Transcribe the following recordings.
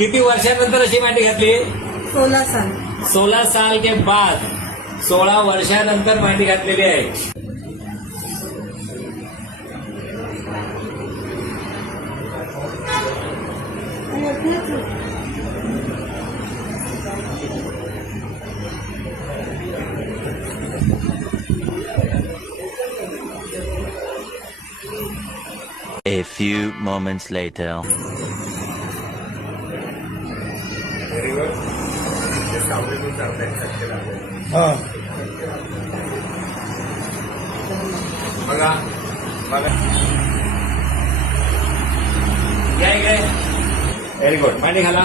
किती वर्षानंतर अशी मांडी घातली? 16 साल. 16 साल के बाद 16 वर्षानंतर मांडी घातलेली आहे. A few moments later. Very good. Just how we do that. बघा बघा या इकडे. Very good. मांडी घाला.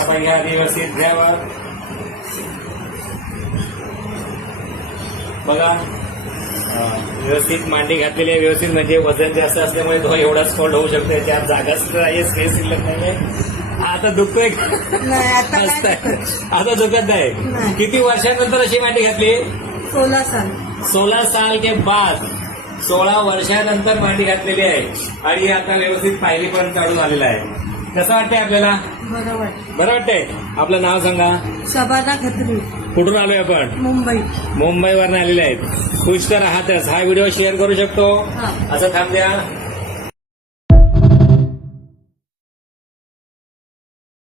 आता घ्या व्यवस्थित घ्यावर. बघा व्यवस्थित मांडी घातलेली आहे. व्यवस्थित म्हणजे वजन जास्त असल्यामुळे तो एवढाच फोल्ड होऊ शकतो. त्यात जागाच आहे, स्पेस शिल्लक नाहीये. आता दुखतोय का? नाही आता हसताय. काय. आता दुखत नाही. नाही. किती वर्षानंतर अशी मांडी घातली? 16 साल. 16 साल के बाद 16 वर्षानंतर मांडी घातलेली आहे आणि आता व्यवस्थित पायरी पण चढून आलेला आहे. कसं वाटतंय आपल्याला? बरोबर. बरं वाटतंय. आपलं नाव सांगा. शबाना खत्री, कुठून आलोय आपण? मुंबई. मुंबईवरून आलेले आहेत. खुश तर आहातच. हा व्हिडिओ शेअर करू शकतो. हा. असं थांब द्या.